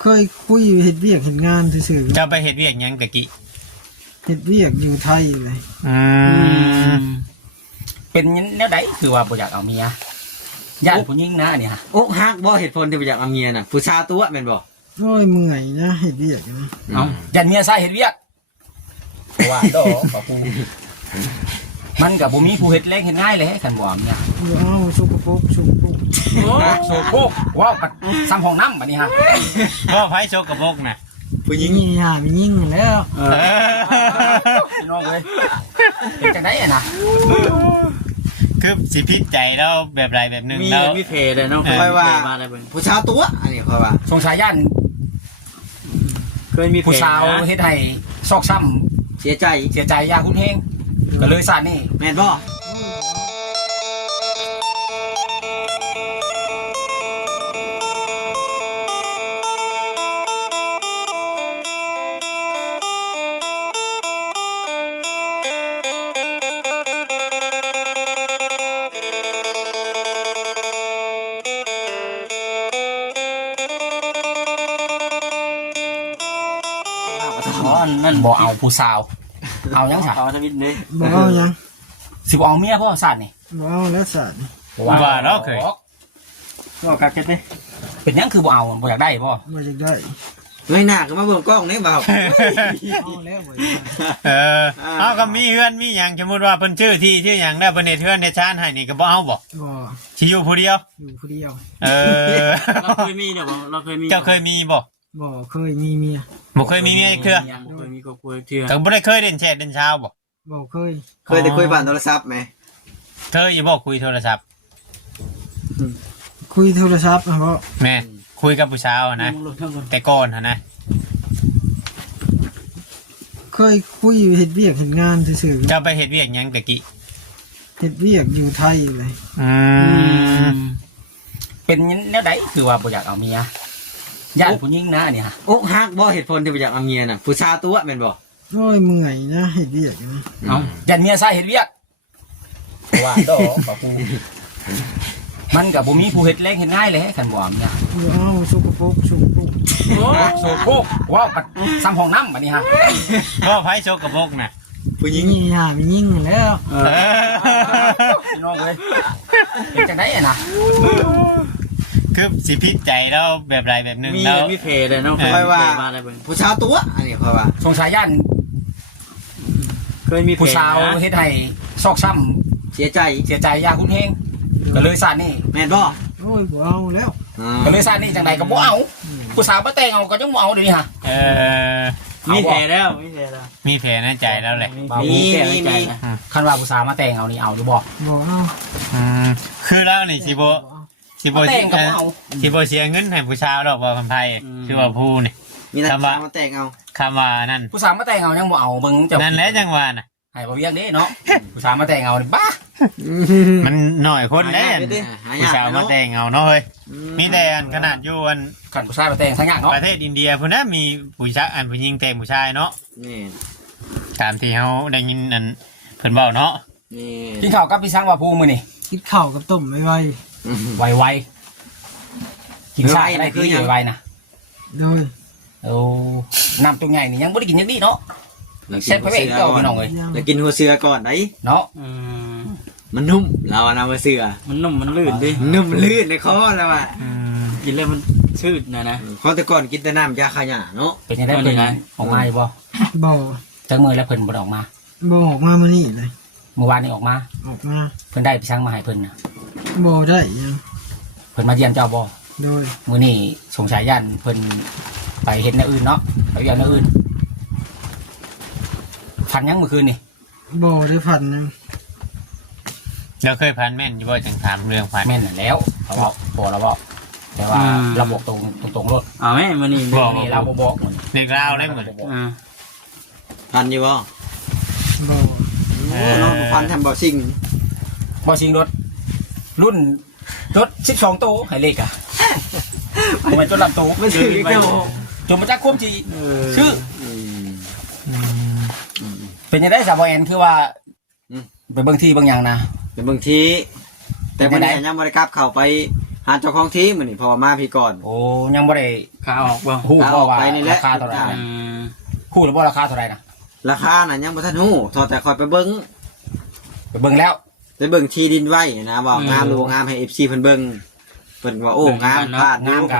เคยคุยเฮ็ดเวียกเฮ็ดงานซื่อๆ เจ้าไปเฮ็ดเวียกหยังตะกี้ เฮ็ดเวียกอยู่ไทยเลย เป็นแนวใดคือว่าบ่อยากเอาเมียญาติผู้หญิงนะเนี่ย อกหักบ่เหตุผลที่บ่อยากเอาเมียน่ะผู้ชายตัวแม่นบ่ โอ้ยเมื่อยนะเฮ็ดเวียกนะ เอาญาติเมียซะเฮ็ดเวียกว่าดอกกับผู้มันก็บ่มีผู้เฮ็ดแรงเฮ็ดง่ายเลยคันบ่เอาเมีย ว้าวชุกกระปุกชุกกระปุก โซโคว้าวกับซ้ำห้องน้ำบัดนี้ฮะ พ่อไผโชกกระบกน่ะ ผู้หญิง นี่หามียิ่งแล้ว พี่น้องเอ้ยเป็นจังได๋นะ คือสิพิษใจเราแบบไรแบบหนึง มี แล้ว มีเพจเลยเนาะค่อยว่าผู้ชายตัวอันนี้ค่อยว่า สงสัยญาติ เคยมีเพ ผู้ จ สาวเฮ็ดให้ซอกซ้ำ เสียใจ เสียใจยาคุณเฮงก็เลยซาดนี่ แม่นบ่ อ๋อนั่นบ่เอาผู้สาวเอายังซะ เอาทวิตนี่ บ่เอาหยัง สิบ่เอาเมียบ่ซาดนี่ บ่เอาแล้วสัตว์ ว่าเราเคย บ่กักเก็ตเด้ เป็นยังคือบ่เอาบ่อยากได้บ่ บ่จะได้ เงยหน้าขึ้นมาเบิ่งกล้องนี่บ่าว เอาแล้วบ่ได้ เอาก็มีเฮือนมีหยังสมมุติว่าเพิ่นชื่อที่ชื่อหยังได้เพิ่นเฮ็ดเฮือนเฮ็ดชานให้นี่ก็บ่เอาบ่ บ่ สิอยู่ผู้เดียว อยู่ผู้เดียว เราเคยมีเนี่ยบ่เราเคยมี เจ้าเคยมีบ่ บ่เคยมีเมีย บ่เคยมีเมียอีกเทื่อ บ่เคยมีครอบครัวเทื่อ ก็บ่ได้เคยเด่นแชทเด่นเช้าบ่ บ่เคย เคยแต่คุยผ่านโทรศัพท์ไหม เธออย่าบอกคุยโทรศัพท์ คุยโทรศัพท์เพราะ แม่คุยกับผู้สาวนะแต่ก่อนนะ เคยคุยเฮ็ดเวียกเฮ็ดงานซื่อ เจ้าไปเฮ็ดเวียกหยังตะกี้ ๆเฮ็ดเวียกอยู่ไทยเลย เป็นแนวใดคือว่าบ่อยากเอาเมียญาติผู้หญิงนะเนี่ย อกหักบ่เหตุผลที่บ่อยากเอาเมียน่ะผู้ชายตัวแม่นบ่ โอ้ยเมื่อยนะเฮ็ดเวียกนะ เอาญาติเมียซะเฮ็ดเวียกว่าดอกกับผู้มันก็บ่มีผู้เฮ็ดแรงเฮ็ดง่ายเลยคันบ่เอาเมีย ว้าวชุกกระปุกชุกกระปุก โซโคว้าวกับซ้ำห้องน้ำบัดนี้ฮะ พ่อไผโชกกระบกน่ะ ผู้หญิง นี่หามียิ่งแล้ว พี่น้องเอ้ยเป็นจังได๋นะ คือสิพิษใจเราแบบไรแบบหนึง มี แล้ว มีเพจเลยเนาะค่อยว่าผู้ชายตัวอันนี้ค่อยว่า สงสัยญาติ เคยมีเพจ ผู้สาวเฮ็ดให้ซอกซ้ำ เสียใจ เสียใจยาคุณเฮงก็เลยซาดนี่ แม่นบ่ โอ้ยบ่เอาแล้ว ก็เลยซาดนี่จังใดก็บ่เอาผู้สาวมาแต่งเอาก็ยังบ่เอาเดี๋ยวนี้ฮะ มีเพจแล้วมีเพจแล้ว มีแผลในใจแล้วแหละ มี คันว่าผู้สาวมาแต่งเอานี่เอาอยู่บ่ บ่เอา คือเรานี่สิโบ มาแต่งก็บ่เอา สิโบเสียเงินให้ผู้ชายดอกว่าคำไทยคือว่าผู้นี่ มีนักมาแต่งเอา คำว่านั่น ผู้สาวมาแต่งเอายังบ่เอาเบิ่งเจ้า นั่นแหละจังหวะน่ะ ให้บ่เวียงเด้เนาะผู้สาวมาแต่งเอานี่บ้า มันหน่อยคนแน่ผู้ชายมาแต่งเอาเนาะเฮ้ยมีแต่อันขนาดอยู่อัน คันผู้ชายมาแต่งทั้งอย่างเนาะ ประเทศอินเดียพุ่นนะมีผู้ชายอันผู้หญิงแต่งผู้ชายเนาะ นี่ ตามที่เขาได้ยินอันเพิ่นเว้าเนาะ นี่ กินข้าวกับพี่ช้างว่าภูมื้อนี่ กินข้าวกับต้มไว ไวๆกินซ่าได้คือไวๆนะ ๆโดย โอ้น้ำตัวใหญ่นี่ยังบ่ได้กินจังดีเนาะเซ็ตไปเว้ยเจ้าพี่น้องเอ้ย แล้วกินหัวเสือก่อนได้ เนาะ มันนุ่มเราเอาหัวเสือ มันนุ่มมันลื่นดิ นุ่มลื่นในคอแล้วอ่ะ กินแล้วมันชืดนะ เพราะแต่ก่อนกินแต่น้ำยาขยะเนาะ เป็นยังไงเป็นออกมาอยู่บ่ บ่ จังมือแล้วเพิ่นบ่ได้ออกมา บ่ออกมามื้อนี้เลย เมื่อวานนี้ออกมา ออกมา เพิ่นได้พี่ช้างมาให้เพิ่นน่ะ บ่ได้ยัง เพิ่นมาเยี่ยมเจ้าบ่ โดย มื้อนี้สงสัยย่านเพิ่นไปเฮ็ดแนวอื่นเนาะไปเฮ็ดแนวอื่นฝันยังเมื่อคืนนี่ บ่ได้พันนึง เราเคยพันแม่นอยู่บ่จังถามเรื่องพัน แม่นนั่นแล้วเขาบอกบ่เราบอกแต่ว่าเราบอกตรงรถ เอาไหมมันนี่ นี่เราบ่บอกมัน เด็กลาวได้เหมือน พันอยู่บ่ บ่ โอ้น้องพันทำบ่สิ่ง บ่ชิงรถรุ่นรถ12ตู้ให้เลขอ่ะบ่แม่นจนลำตู้ มันสื่ออีกแล้ว จนมาจักควมจีชื่อเป็นยังไงสาวบอยแอนคือว่าไปเบิ่งที่บางอย่างนะ เป็นบางทีแต่วันนี้ยังบริกรับเข้าไปห หาเจ้าของทีมมื้อนี้พอมาพี่ก่อน โอ้ยังบ่ได้ ขาออกบ่ ฮู้ เอา บ่ ออก ว่า ไปนี่แหละ ราคาเท่าไหร่ อื นะ ม ฮู้หรือบ่ราคาเท่าไหร่นะ ราคาน่ะยังบ่ทันฮู้ทอแต่คอยไปเบิ่ง ไปเบิ่งแล้ว ไปเบิ่งที่ดินไว้นะว่างามหรือบ่งามให้ FC เพิ่นเบิ่งเพิ่นว่าโอ้งามพลาด งามก็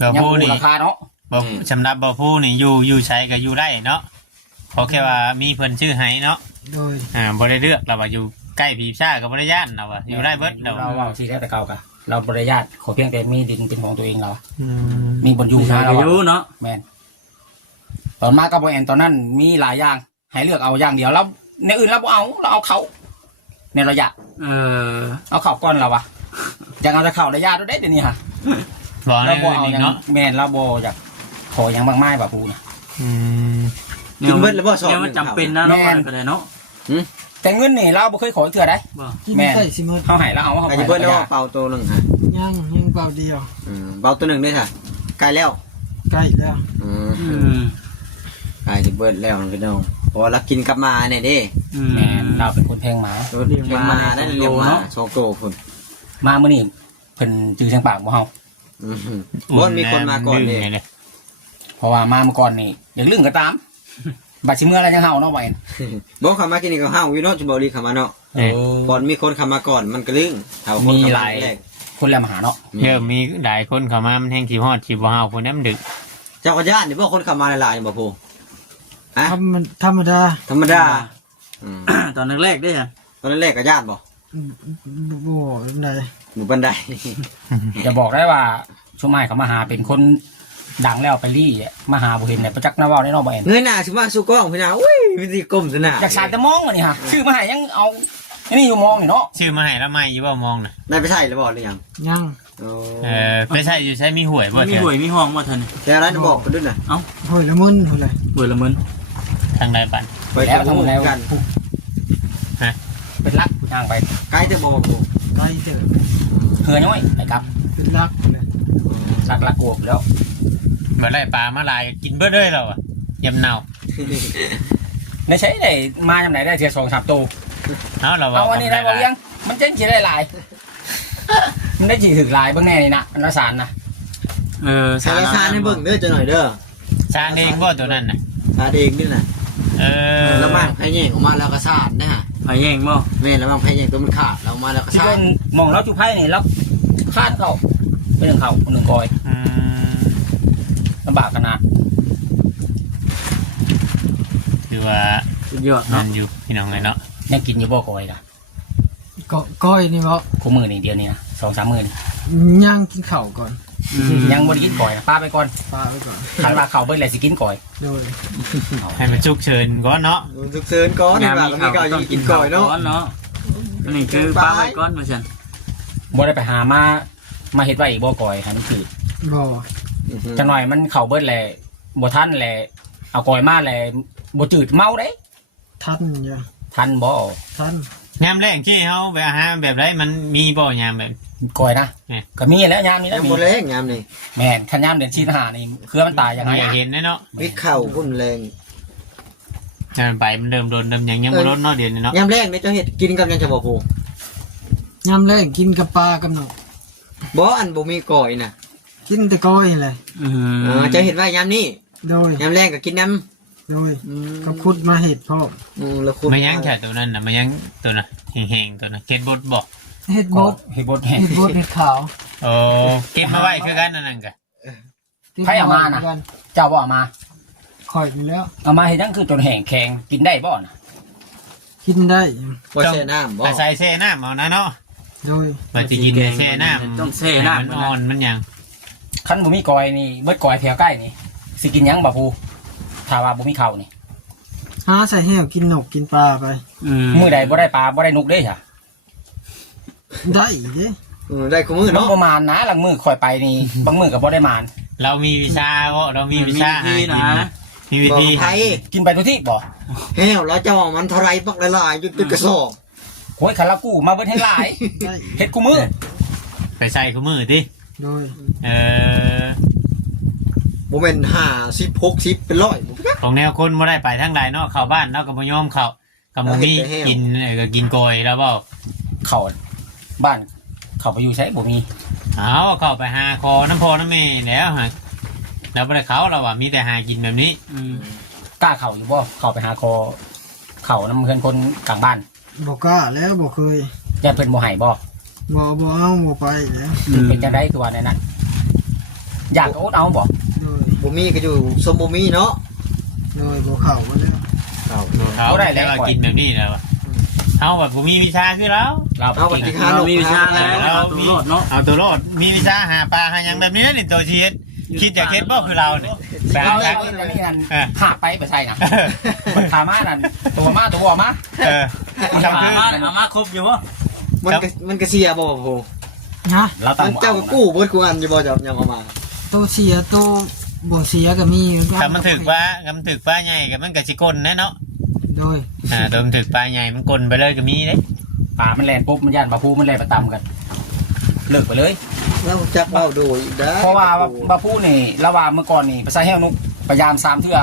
บ่ ยัง ผู้ ฮู้ นี่ ราคาเนาะ บ่สำหรับบ่ผู้นี่อยู่ใช้ก็อยู่ได้เนาะเพราะแค่ว่ามีเพิ่นชื่อให้เนาะ โดย บ่ได้เลือกเราว่าอยู่ใกล้ผีซ่าก็บ่ได้ย่านเราว่าอยู่ได้เบิดเรา เราเว้าสิแล้วแต่เก่ากะเราบ่ได้ญาติขอเพียงแต่มีดินเป็นของตัวเองเรา อืม มีบนอยู่ อยู่ นะเรา อยู่เนาะ แม่นตอนมากับบ่แอนตอนนั้นมีหลายอย่างให้เลือกเอาอย่างเดียวแล้วในอื่นเราบ่เอาเราเอาเขาในระยะ เออ เอาเขาก่อนเราวะอยากเอาแต่เขาระยะด้วยได้เดี๋ยวนี้ฮะ บ่ได้ เราบ่ อื่น เอา อีก อย่าง เนาะ แม่นเราบ่อยากขออย่างมากมายแบบปูนะ อืม กินเบิดแล้วบ่สอบ เนี่ยมันจำเป็นนะเนาะก็ได้เนาะ แต่เงินนี่เราบ่เคยขอเถื่อได้ บ่ กิน แม่ ใส่สิหมด เขาให้แล้วเอาเขา ไก่ ให้ จะเบิดแล้ว ระ ว่าย ะ เป่าตัวหนึงฮะ ยังเปล่าเดียว เป่าตัวหนึงได้ค่ะไก่แล้ว ใกล้แล้ว อืม ไก่จะเบิดแล้วพี่น้องเพราะว่าเรากินกลับมาเนี่ยเด้ อื แม่นเราเป็นคนแพงหมา ตัวเลี้ยงมาได้เลี้ยงมาโชโกพุ่น มามื้อนี้เพิ่นจื้อเสียงปากบ่เฮา บ่มีคนมาก่อนเด้ เลย เพราะว่ามาเมื่อก่อนนี่อย่างลึ่งก็ตามบัดสิเมื่อแล้วยังเฮาเนาะไว้ บ่เข้ามากินนี่ก็ห้าววิโนจะบ่ดีเข้ามาเนาะ เออ ก่อนมีคนเข้ามาก่อนมันก็ลึงเท่าคน มี เข้า ห มา ลาย แรก คนแล้วมาหาเนาะ เริ่มมีหลายคนเข้ามามันแห้งขี้ฮอดขี้บ่เฮาคนนั้นมันดึก เจ้าก็ญาตินี่บ่คนเข้ามาหลายๆบ่พูฮะ ธรรมดา ธรรมดา ตอนแรกๆได้จ้ะ ตอนแรกก็ญาติบ่ บ่ได้ หมู่บันได อย่าบอกได้ว่าช่วงใหม่เขามาหาเป็นคนดังแล้วไปรี่อะมาหาบ่เห็นเนี่ยประจักษ์หน้าเว้าได้เนาะบ่แอน เงยหน้าสิมาสู่กล้องพี่น้าอุ้ยวิธีก้มซะหน้า อยากสาดแต่มองอันนี้ฮะชื่อมาให้ยังเอาอันนี้อยู่มองนี่เนาะ ชื่อมาให้แล้วไม่อยู่บ่มองน่ะ ได้ไปใช่หรือบ่หรือยัง ยัง โอ้ ไปใช่อยู่ใช้มีหวยบ่ มี เถ หวย อะ มีห้องบ่ทันนี่ แต่ร้านบอกกันด้วยนะ โหยละมุนพุ่นเลย หวยละมึน ทางใดปัน ไป แล้ว ทำ ทำแล้ว กัน เป็นรักย่างไป ไกลจะบอกกู ใกล้เถอะ เหือน้อยไปครับ เป็นรักพุ่นเลย รักกลัวอยู่แล้ว เมื่อไรปลามาลายกินเบิดเลยเราอ่ะยำเน่า ในใช้ได้มาจำไหนได้เทีย2-3ตัว เรา เอาอันนี้ได้บ่ยังมันเจ๊งสิได้หลายมันได้จีถึงลายเบื้องแน่นี่นะอันละสารนะ เออ สารชาให้เบิ่งเด้อจะหน่อยเด้อ สร้างเองบ่ตัวนั้นน่ะ สารเองนี่น่ะ แล้วมัน อ ไผ่แยงออกมาแล้วก็สาดนะฮะ ไปแย่งบ่ แม่แล้วมันไผ่แยงตัวมันขาดแล้วออกมาแล้วก็ ที่ สา เป็ ด นมองแล้วจุไพ่นี่แล้วคาดเข้าเป็นหนึ่งเข่าหนึ่งกอยลำบากขนาด คือว่า สุดยอด นั่ เนาะ นอยู่พี่น้องไงเนาะ ยังกินอยู่บ่กอยนะ ก้อยนี่บ่ คู่มือนี่เดียวนี่นะ2-3 มื้อนี่ ย่างกินข้าวก่อน ยังบ่ได้กินกอยนะป้าไปก่อน ปลาไว้ก่อน คันว่าเข้าเบิ่งแล้วสิกินกอย โดย ให้มันจุกเชิญก่อนเนาะ ทุกเซินก้อนนี่ว่าก็มีเก่ากินก่อยเนาะ เนาะอันนี้คือปลาไว้ก้อนมาซั่น บ่ได้ไปหามาเฮ็ดไว้อีกบ่กอยให้มันคือ บ่ จังหน่อยมันเข้าเบิ่งแล้วบ่ทันแล้วเอากอยมาแล้วบ่จืดเมาเด้ ทันอยู่ ทันบ่ ทัน ยามแรกที่เขาไปอาหารแบบไรมันมีบ่ยามแบบ กอยนะ เนี่ย ก็มีแล้วยามนี้ ยั แล้ว ง มี บ่แรงยามนี่ แม่นคันยามเดือน15นี่คือมันตายอย่าง เขา ไร อยากเห็นเนาะ วิเข่าพุ่นแรง ยามไปมันเดิมโดนเดิมยังบ่ลดเนาะเดี๋ยวนี้เนาะ ยามแรกนี่เจ้าเฮ็ดกินกับยังจะบอกกู ยามแรกกินกับปลากับหนก บ่อันบ่มีก่อยน่ะ กินแต่ก้อยเลย เจ้าเฮ็ดไว้ยามนี้ โดย ยามแรกก็กินน้ โดย ำ ก็คุดมาเห็ดพ่อ แล้วคุณ มายังแค่ตัวนั้นน่ะมายังตัวน่ะแห้งๆตัวน่ะเก็บบดบ่ เห็ดบ ก็ ด เฮ็ดบดแห้ง เห็ดบดเห็ดขาว โอ้เก็บมาไว้คือกันนั่นกะ ใครเอามาน่ะ เจ้าบ่เอามา ข่อยไปแล้ว เอามาเฮ็ดจังคือจนแห้งแข็งกินได้บ่น่ะ กินได้ บ่แช่น้ำบ่ อาศัยแช่น้ำเอานะเนาะ โดย ว่าจะกินแช่น้ำ ต้องแช่น้ำ มันอ่อนมันยัง คันบ่มีกอยนี่เบิดกอยแถวใกล้นี่สิกินหยังบ่ปูถ้าว่าบ่มีข้าวนี่ หาใส่แห้วกินหนกกินปลาไป มื้อใดบ่ได้ปลาบ่ได้นกเด้จ้ะ ได้เด้ ได้คู่มือ มัน เนาะ บ่มานนะหลังมื้อข่อยไปนี่บางมื้อก็บ่ได้มาน เรามีวิชาเรามีวิชาหากินนะมีวิ บอก ธี ไทย กินไปทุกที่บ่ แห้วแล้วเจ้ามันเท่าไรบักหลายๆจนตึกกระสอบ โหยคันละกู้มาเบิดให้หลาย ได้ เฮ็ดกูมื้อ ไปใส่ข้อมือดิ โดย เออ บ่แม่น50 60เป็นร้อยบ่ ของแนวคนไม่ได้ไปทั้งหลายเนาะเข้าบ้านเนาะกับมยอมเข้ากับมมีกินก็กินโกยแล้วเปล่า เข้าบ้าน เข้าไปอยู่ใช้บ่มี เอาเข้าไปหาคอน้ำพอน้ำเมย์แล้วฮะแล้วบ่ได้เขาเราว่ามีแต่หากินแบบนี้ กล้าเข้าอยู่บ่เข้าไปหาคอเข้าน้ำเพื่อนคนกลางบ้าน บ่กล้าแล้วบ่เคย ญาติเพิ่นบ่ให้บ่ บ่เอาบ่ไปแล้ว เป็นจังได๋คือว่าในนั้นอยากอดเอาบ่ โดย บ่มีก็อยู่สมบ่มีเนาะ โดยบ่เข้ามาแล้ว เขาได้แล้วว่ากินแบบนี้แล้วอะเอาแบบผมมีวิชาคือแล้ว เรา เอาไป เก่ง กิน เรามีวิชาแล้ว เรา ตัวโลดเนาะ เอาตัวโลดมีวิชาหาปลาหาหยังแบบนี้นี่ตัวเชียดคิดจะเคสบ่คือเราเนี่ยแบ เอา บ แล้วนี่นั่นหาไปบ่ใช่นะมันขามานั่นตัวมาตัวมา เออจำคือ เอามาครบอยู่บ่ มันก็เสียบ่โห นะ เราต้อง มันเจ้าก็กู้เบิดกูอันอยู่บ่จับยังเอามา ตัวเสียตัวบ่เสียก็มี ถ้ามันถึกว่ามันถึกปลาใหญ่กับมันก็สิกลนะเนาะ โดย ตัวมันถึกปลาใหญ่มันกลไปเลยก็มีเด้ ป่ามันแล่นปุ๊บมันย่านปลาพูมันแล่นไปตำกันเลิกไปเลย แล้วจับเบ้าดูอีกได้ เพราะว่าปลาพูนี่ระหว่างเมื่อก่อนนี่ไปใส่แห้วนุกพยายาม3เทื่อ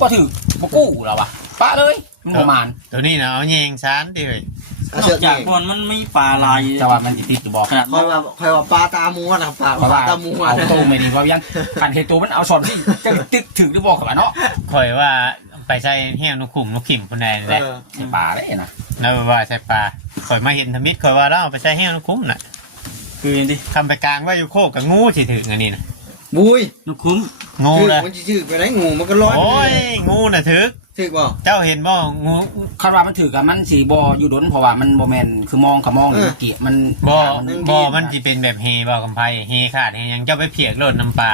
ก็ถือบ่กู้แล้ววะปะเลยมันประมาณ ตัวนี้นะเอาแยงซานดิเว้ย เอา นอ เสือก ก จาก นี่ บอนมันไม่ปลาลาย จะว่ามันสิติดอยู่บ่ ขนาด คอยว่าปลาตามัวนะปลา เพราะว่า ตามัว เอา นะ ตู้ไม่ดีว่ายังกันเฮตัวมันเอาสอนที่จะตึกถึงหรือบ่ครับเนาะ ข่อยว่าไปใช้แห้วนกขุมนกขิมคนใดนี่แหละ ใช่ป่าได้นะ แล้วว่าใช้ปลาข่อยมาเห็นทมิตข่อยว่าเราเอาไปใช้แห้วนกขุมน่ะ คือยังดิ คำไปกลางว่าอยู่โคกกับงูสิถึงอันนี้นะ บุย นกคุ้ม งู คือ เลย มันชื่อไปไหนงูมันก็ร้อน โอ้ยงูน่ะถึก ถึกบ่ เจ้าเห็นบ่งู คาดว่ามันถือกับมันสีบ่อยู่ดนเพราะว่ามันบ่แม่นคือมองขมองเกียมัน บ่มันสิเป็นแบบเฮบ่กำไพเฮขาดเฮยังเจ้าไปเพียกโลดน้ำปลา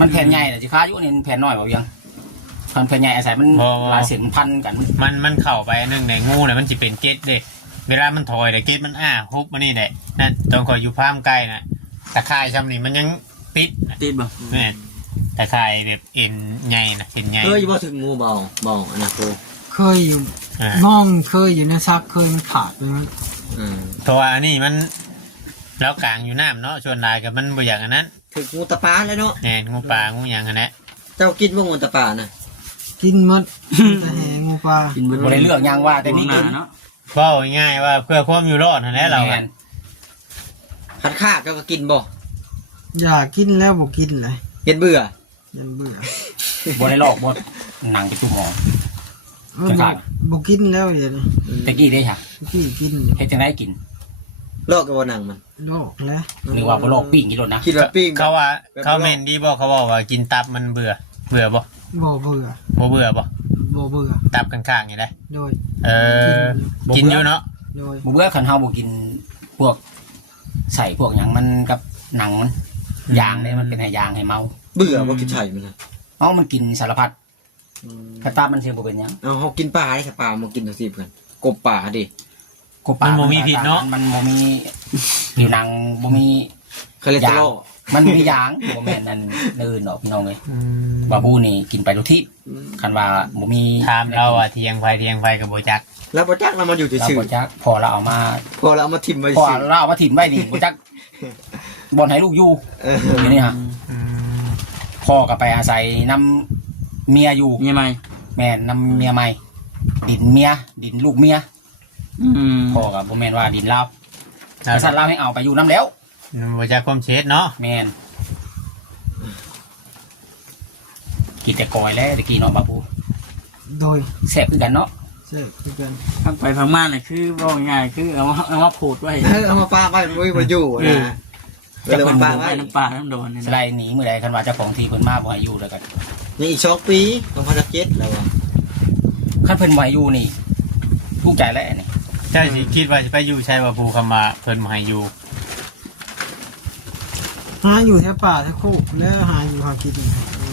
มันแผ่นใหญ่น่ะสิค้าอยู่นี่แผ่นน้อยบ่ยังแผ่นใหญ่อาศัยมันหลายเส้นพันกัน มันเข้าไปอันนึงในงูน่ะมันสิเป็นเกล็ดเด้เวลามันถอยแต่เกล็ดมันฮุบมานี่แหละนั่นตอนข่อยอยู่พามใกล้น่ะตะข่ายซ้ำนี่มันยังติด ติดบ่ นี่ตะข่ายแบบเอ็นใหญ่น่ะเอ็นใหญ่ เคยบ่ถึงงูเบาอันนะโค เคยอยู่ อ่า น้องเคยอยู่ในซักเคยมันขาดไปมัน เพราะว่าอันนี้มันแล้วกลางอยู่น้ำเนาะชวนลายกับมันบ่อย่างอันนั้น ถึกงูตะปาแล้วเนาะ แน่งูปลางูอย่างอันนั้น เจ้ากินบ่งูตะปาน่ะ กินหมดแต่แหงูปลา กินเบิด บ่ได้เลือกยังว่าแต่นี่ ห กิ น้าน เนาะ เว้าง่ายๆว่าเพื่อความอยู่รอดนั่นแหละเรา แม่ อะ น ขัดข้าเจ้าก็กินบ่ อยากกินแล้วบ่กินเลย เห็นเบื่อ ยันเบื่อ บ่ได้ลอกบ่หนังไปจุ่มหมอ บ่กินแล้วเดี๋ยวนี้ ตะกี้ได้ค่ะ พี่กิน เฮ็ดจังได๋กิน ลอกกับบ่หนังมัน โลกแล้ว หรือว่าบ่ลอกปิ้งกินโลดนะ คิดว่าปิ้ง เขาว่าเขาเมนดีบอกเขาบอกว่ากินตับมันเบื่อบ่ บ่เบื่อ บ่เบื่อบ่ บ่เบื่อ ตับข้างๆอย่างไร โดย กินอยู่เนาะ โดย บ่เบื่อคันเฮาบ่กินพวกใส่พวกหยังมันกับหนังมันยางเนี่ยมันเป็นให้ยางให้เมา เบื่อบ่กินไข่มันน่ะ เอ้ามันกินสารพัดกระตามันเชื่อบ่เป็นหยัง เอาเฮากินปลาได้ค่ะปลามากินจังซี่เพิ่นกบปลาดิ กบปลามันบ่มีผิวหนังบ่มี เขาเรียกตะโล มันมียางบ่แม่นนั่นอื่นดอกพี่น้องเอ้ยว่าผู้นี่กินไปทุกที่คันว่าบ่มี ถามเราอ่ะเทียงไฟกับโบจัก แล้วบ่จักเรามาอยู่ เรา ซื่อ บ่จักพอเราเอามา ๆพอเราเอามาทิ่มไว้ พอ ซื่อ เราเอามาถิ่มไว้นี่บ่จักบ่อนให้ลูกอยู่ เออ อยู่นี่ฮะพ่อก็ไปอาศัยนํเมียอยู่ มีไหม แม่นนํเมียใหม่ดินเมียดินลูกเมีย พ่อกับบ่แม่นว่าดินลาวแต่สัตว์ลาวให้เอาไปอยู่น้ำแล้ว โบจักความเช็ดเนาะ แม่นกินแต่กอยแล้วตะกี้เนาะบาปู โดย แซ่บคือกันเนาะ เสร็จคือกัน พักไปพักมาเลยคือว่าง่ายคือเอามาผูดไว้ เอามาปลาไว้บ่อยู่นะเวลามันปลาไว้ น้ำปลาน้ำโดนนี่ สไลด์หนีมื้อใดคันว่าเจ้าของที่เพิ่นมาบ่ให้อยู่แล้วกัน นี่อีก2ปี2007แล้วอ่ะ คันเพิ่นบ่ให้อยู่นี่ทุกข์ใจแล้วนี่ เจ้าสิคิดว่าจะไปอยู่ใช้ว่าภูคำมาเพิ่นมาให้อยู่ หาอยู่แถวป่าแถวโคกแล้วหาอยู่หากิน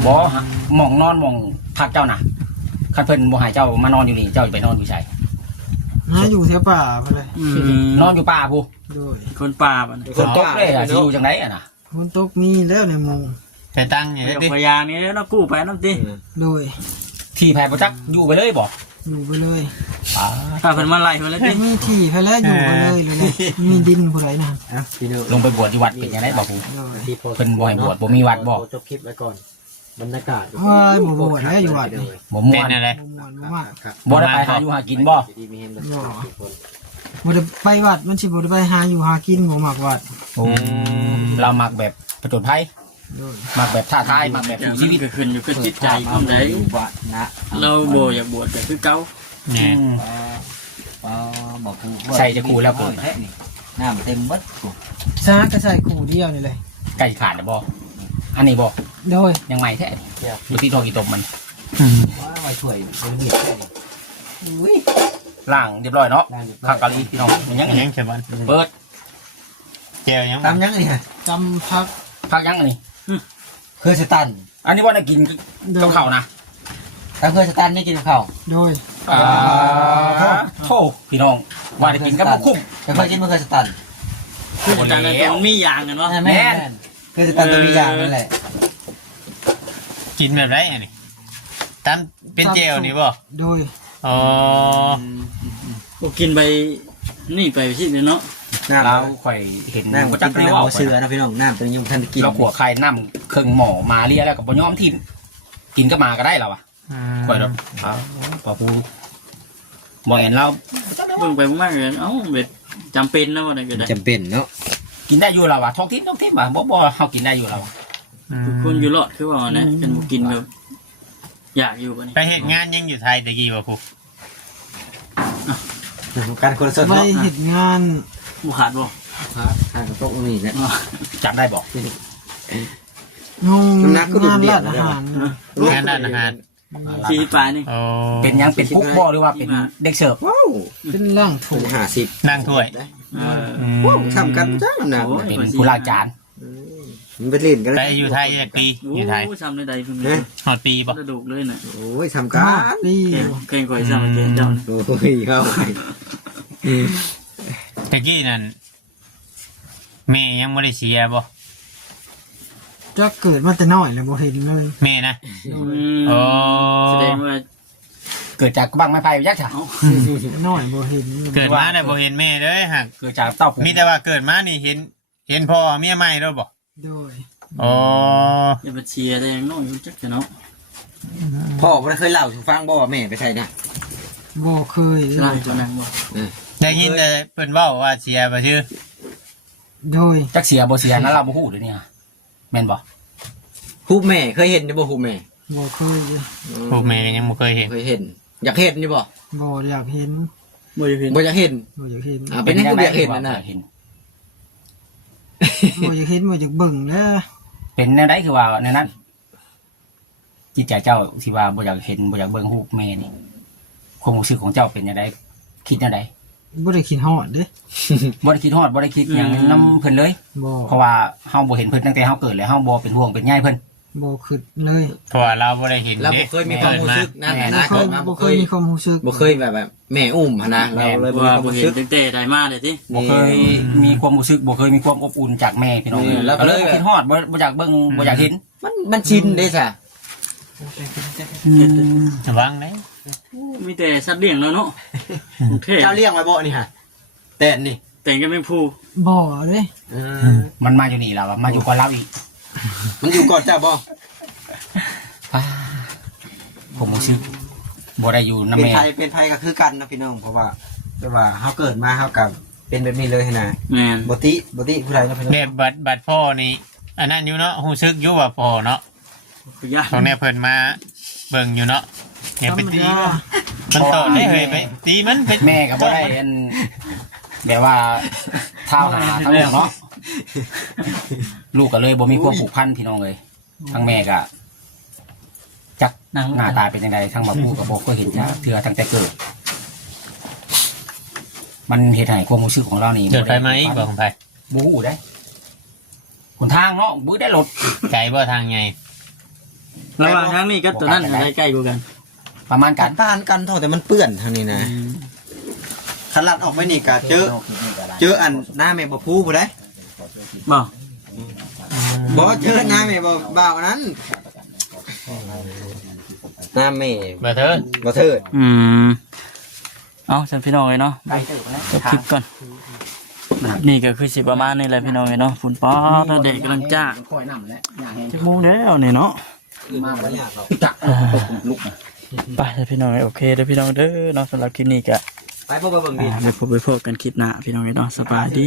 บ่หม่องนอนหม่องพักเจ้าน่ะคันเพิ่นบ่ให้เจ้ามานอนอยู่นี่เจ้าจะไปนอนอยู่ไส หาอยู่แถวป่าไปเลย นอนอยู่ป่าพู โดย คนป่าบ่เนี่ย ฝนตกเลยอ่ะสิอยู่จังไดอ่ะน่ะ ฝนตกมีแล้วในหมุง แต่ตั้งอย่าง เดี๋ นี้ ยว ดิ พยางนี้แล้วกู้ไปน้ำตี โดย ที่แผ่บ่จักอยู่ไปเลยบ่ อยู่ไปเลย ป๋า ถ้าเพิ่นมาไล่เพิ่นแล้วตี มีที่ไปแล้วอยู่ไปเลยเลยนะมีดินผู้ใดนะ พี่น้อง ลงไปบวชที่วัดเป็นจังไดบ่พู โดย เพิ่นบ่ให้บวชบ่มีวัดบ่ จบคลิปไว้ก่อนบรรยากาศ ว่าบ่บวชแล้วอยู่วัดนี่ บ่ม่ เป็ วน น อะไร บ่ม่วนบ่มาก บ่ได้ไปหาอยู่หากินบ่ ดีมีเห็น บ่ บ่ได้ไปวัดมันสิบ่ได้ไปหาอยู่หากินบ่มักวัด โอ้เรามักแบบผจญภัย โดย มักแบบท้าทายมักแบบ แต่ ชี ชี วิ วิ ต ตก็ขึ้นอยู่กับจิตใจคนใด วัดนะ เราบ่อยากบวชก็คือเก่า เนี่ย บอกกู ใช่จะกูแล้วกู น้ำเต็มบัดกู ซาก็ใส่คู่เดียวนี่เลย ไก่ขาดนะบ่อันนี้บ่ โดย ยังใหม่แท้ดูที่ทอกี่ตบมัน ว่ามาช่วยเป็นเบียดได้ดิอุ้ย ล่างเรียบร้อยเนาะ ได้อยู่ ข้างกะลีพี่น้องมันยัง ยังใช่บ้าน เปิด แก้วยัง ตามยังนี่ฮะ จำพัก พักยังอันนี้ เคยสตัน อันนี้ว่าน่ากินกับข้าวนะ ถ้าเคยสตันนี่กินข้าว โดย โธ่พี่น้องว่าได้กินกับพวกคุ้ม แต่เคยกินไม่เคยสตัน คืออาจารย์ตรงมีอย่างกันเนาะ แม่เคยสตันตัวมีอย่างนั่นแหละ กินแบบไรอันนี้ตามเป็นเจลนี่บ่ โดย อ๋อ บ่กินไปนี่ไปที่เนาะ น้ำ เราค่อยเห็น น้ำ ก็ จั จั ก ก เป็น เรียก น้ำ ว่า เสือนะพี่น้องน้ำตัวนี้ยังทันได้กิน เราขัวไข่น้ำเครื่องหม้อมาเรียแล้วกับบ่ยอมทิ่มกินก็มาก็ได้แล้วอ่ะค่อยแบบปอปูบ่เห็นเรา เบิ่งไปมากเลยเอ้าเบ็ดจำเป็นนะว่าได้ก็ได้ จำเป็นเนาะ กินได้อยู่แล้วอ่ะท้องถิ่นว่ะบ่เฮากินได้อยู่แล้วอะ คนอยู่รอดคือว่านะเป็นบ่กินก็อยากอยู่บ่นี่ ไปเหตุงานยังอยู่ไทยตะกี้บ่ครู การคนละส่วน ไป เนาะ เฮ็ดงาน บ่ขาดบ่ ทางกับโต๊ะนี่แหละ จำได้บ่ งง น้ำหนักก็ดุ งาน เดี่ยว ร้านอาหาร งานด้านอาหาร ชีวิตปลายนี่ อ๋อ เป็นยังเป็นคุกบ่หรือว่าเป็นเด็กเสิร์ฟ ว้าว เป็นร่างถูก 50 นั่งถ้วย เออ ว้าวทำกันจ้าหนัก เป็นผู้ล้างจาน มันไปเล่นกัน ไปอยู่ไทยจักปีอยู่ไทย โอ้ทำได้เพิ่นเลย ฮอดปีบ่ กระดูกเลยน่ะ โอ้ยทำกัน ปี แข่งข่อยซ้ำเกเจ้านะ โอ้ยเข้าไป ตะกี้นั่นแม่ยังบ่ได้เสียบ่ จะเกิดมาแต่น้อยแล้วบ่เห็นเลย แม่นะ อ๋อ แสดงว่า เกิดจากบังไม้ไผ่ยักษ์ฉะ เอ้า แต่น้อยบ่เห็น เกิดมาได้บ่เห็นแม่เลยหัก เกิดจากเต้าปู มีแต่ว่าเกิดมานี่เห็นพ่อเมียใหม่แล้วบ่ โดย อ๋อ อย่าไปเชียร์ได้ยังน้อยอยู่จักจะเนาะ พ่อไม่เคยเล่าถึงฟังบ่ว่าแม่ไปใช่นะ บ่เคยเล ใช่ ย ตัวนั้นบ่ ได้ยินแต่เพิ่นเว้าว่าเสียบ่ชื่อ โดย จักเสียบ่เสียนะเราบ่ฮู้เดี๋ยวนี้อะแม่นบ่ ฮูบแม่เคยเห็นนี่บ่ฮูบแม่ บ่เคยเลย พวกแม่ก็ยังบ่เคยเห็น เคยเห็น อยากเห็นนี่บ่ บ่อยากเห็น บ่ได้เห็น บ่อยากเห็น บ่อยากเห็น อ่าเป็นยังไงบ่อยากเห็นนั่นน่ะ เห็น บ่อยากเห็นบ่อยากเบิ่งแล้ว เป็นแนวใดคือว่าในนั้นจิตใจเจ้าที่ว่าบ่อยากเห็นบ่อยากเบิ่งรูปแม่นี่ความรู้สึกของเจ้าเป็นจังไดคิดจังได บ่ได้คิดฮอดเด้ บ่ได้คิดฮอดบ่ได้คิดหยังนํเพิ่นเลย บ่ เพราะว่าเฮาบ่เห็นเพิ่นตั้งแต่เฮาเกิดแล้วเฮาบ่เป็นห่วงเป็นใยเพิ่น บ่คิดเลย เพราะว่าเราบ่ได้เห็น เรา เด้ บ่เคยมีความรู้สึกนั่น แม่ นะ บ่เคยบ่เคยมีความรู้สึก บ่เคยแบบแม่อุ้มหั่นนะเราเลยบ่มี ว่า ความ บ่ รู้ เห็น สึก ตั้งแต่ได้มาเลยติ บ่เคยมีความรู้สึกบ่เคยมีความอบอุ่นจากแม่พี่น้อง นี่แล้วก็ ก็เล เลย ย บ่คิดฮอดบ่อยากเบิ่งบ่อยากเห็น มันชินเด้ซะ ระวังเด้ มีแต่สัตว์เลี้ยงแล้วเนาะกรุงเทพ เจ้าเลี้ยงไว้บ่นี่ฮะแต่นี่ แต่งกันเป็นผู้ บ่เด้ มันมาอยู่นี่แล้วอะมาอยู่กับเราอีก มันอยู่ก่อนเจ้าบ่ ผมรู้สึกบ่ได้อยู่นำ เป็น แม่ ไผก็คือกันนะพี่น้องเพราะว่าแต่ว่าเฮาเกิดมาเฮากับเป็นแบบนี้เลยนะ แม่น บ่ติผู้ใดนะพี่น้อง แบบบัดพ่อนี่อันนั้นอยู่เนาะฮู้สึกอยู่ว่าพ่อเนาะ คือยาก ตรงนี้เพิ่นมาเบิ่งอยู่เนาะอย่าไปตีมันโตได้เฮ้ยไปตีมันไป แม่ก็บ่ได้อันแบบว่าเท้าหาทั้งลูกเนาะลูกก็เลยบ่มีความผูกพันพี่น้องเลยทั้งแม่ก็จักหน้าตาเป็นยังไงทั้งบ่พูก็บ่เคยเห็นจ้ะเทื่อตั้งแต่เกิด มันเฮ็ดให้ความรู้สึกของเรานี่ เกิดไฟไหมบอกของไฟ บ่ฮู้ได้หนทางเนาะบ่ได้รถ ไกลบ่ทางไง ระหว่างทางนี้กับตัวนั้นอะไรใกล้กว่ากัน ประมาณกั กัน นต้านกันเท่าแต่มันเปื้อนทางนี้นะคันลัดออกไปนี่ก็เจออันหน้าแม่บ่พูผู้ใด บ่ บ่เจอหน้าแม่บ่าวนั้นหน้าแม่ บ่เถิด บ่เทิด เอาฉันพี่น้องเลยเนาะ ได้เติบแล้ว จบคลิปก่อน นี่ก็คือสิประมาณนี้แหละพี่น้องเลยเนาะฝุ่นป๊อดแล้วเด็กกำลังจ้า ค่อยนำแล้วอย่าแห้ง จะโมงแล้วเนี่ยเนาะ มาบ่ยากหรอกจักลุกนะ ไปเลยพี่น้องโอเคเด้อพี่น้องเด้อเนาะสำหรับคลิปนี้ก็ ไปพบกับเบิ่งดิ เดี๋ยวพบกันคลิปหน้าพี่น้องเนาะสบายดี